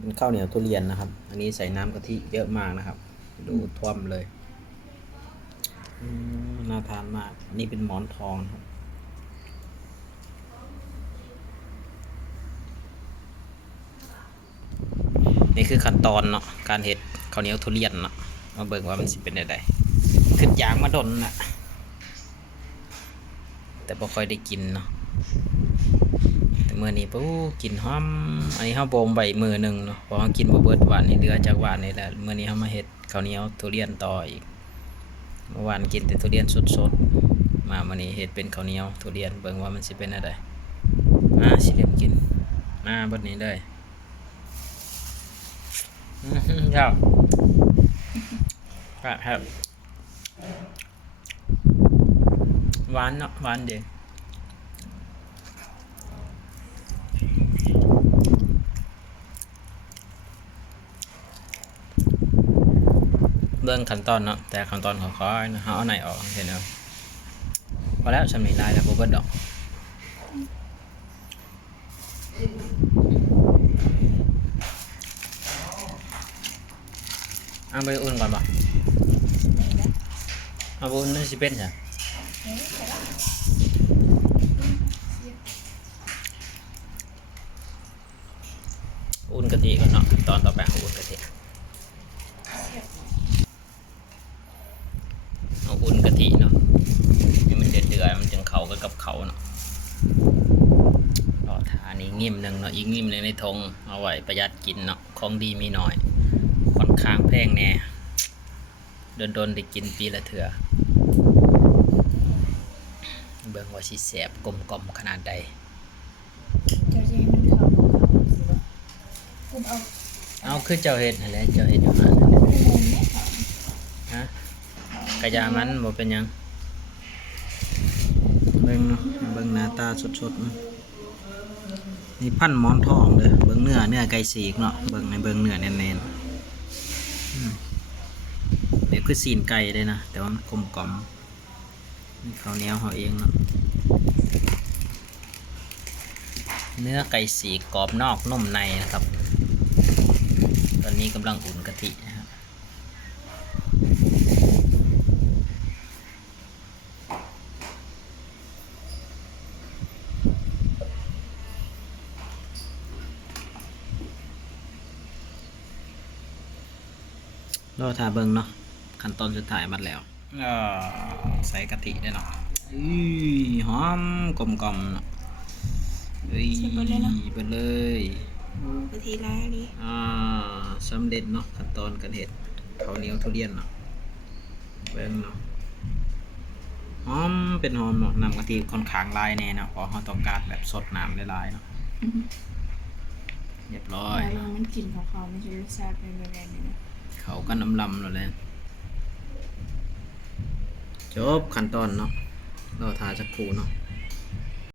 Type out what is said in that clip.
เป็นข้าวเหนียวทุเรียนนะครับอันนี้ใส่น้ำกะทิเยอะมากนะครับดูท่วมเลยน่าทานมากนี่เป็นหมอนทองครับนี่คือขั้นตอนเนาะการเห็ดข้าวเหนียวทุเรียนเนาะมาเบิ่งว่ามันสิเป็นยังไงขึ้นยางมาดนนะแต่บ่ค่อยได้กินเนาะแต่มื้อนี้ปุ๊กินหอมอันนี้เฮาบ่มไว้มื้อนึงเนาะเพราะเฮากินบ่เบิดหวานนี่เหลือจากหวานนี่แหละมื้อนี้เฮามาเฮ็ดข้าวเหนียวทุเรียนต่ออีกเมื่อวานกินแต่ทุเรียนสดๆมามื้อนี้เฮ็ดเป็นข้าวเหนียวทุเรียนเบิ่งว่ามันสิเป็นจังไดสิเริ่มกินมาเบิดนี้เลยครับครับหวานเนาะหวานดีเรื่องขั้นตอนเนาะแต่ขั้นตอนขอเอาไหนออกเห็นไหมพอแล้วฉันมีลายแล้วบ่เบิดดอกเอาไปอุ่นก่อนป่ะเอาไปอุ่นนี่สิเป็นใช่อุ่นกะทิก่อนเนาะตอนต่อไปอุ่นกะทิเอาอุ่นกะทิเนาะให้มันเดือดมันจึงเข้ากับเขาเนาะรอทานี้งิ่มหนึ่งเนาะอีกงิ่มหนึ่งในทงเอาไว้ประหยัดกินเนาะของดีมีน้อยค่อนข้างแพงแน่โดนได้กินปีละเถื่อเบิ่งว่าสิแสบกลมๆขนาดใดเจ้าจะให้มันเข้าสิบ่คุณเอาคือเจ้าเห็ดอะไรเจ้าเห็ดอยู่นั่นฮะกระยามันบ่เป็นยังเบิ่งหน้าตาสดๆนี่พันหมอนทองเลยเบิ่งเนื้อไก่สีกเนาะเบิ่งเนื้อแน่นๆเดี๋ยวคือซีนไก่เลยนะแต่ว่ามันกลมกล่อมนี่ข้าวเหนียวเขาเองเนาะเนื้อไก่สีกรอบนอกนุ่มในนะครับตอนนี้กำลังอุ่นกะทินะครับรอทาเบิ่งเนาะขั้นตอนสุดท้ายมัดแล้วใส่กะทิได้เนาะหอมกลมๆเนาะเปิดเลยกะทิร้ายดิสำเร็จเนาะขั้นตอนการเห็ดข้าวเหนียวทุเรียนเนาะเบิ่งเนาะหอมเป็นหอมเนาะน้ำกะทิค่อนข้างลายแน่เนาะเพราะเราต้องการแบบสดน้ำลายๆเนาะเรียบร้อยแล้วมันกลิ่นของเขาไม่ใช่รสชาติเป็นแบบนี้นะเขาก็น้ำลำเลยจบขั้นตอนเนาะเราทาจักครู่เนาะ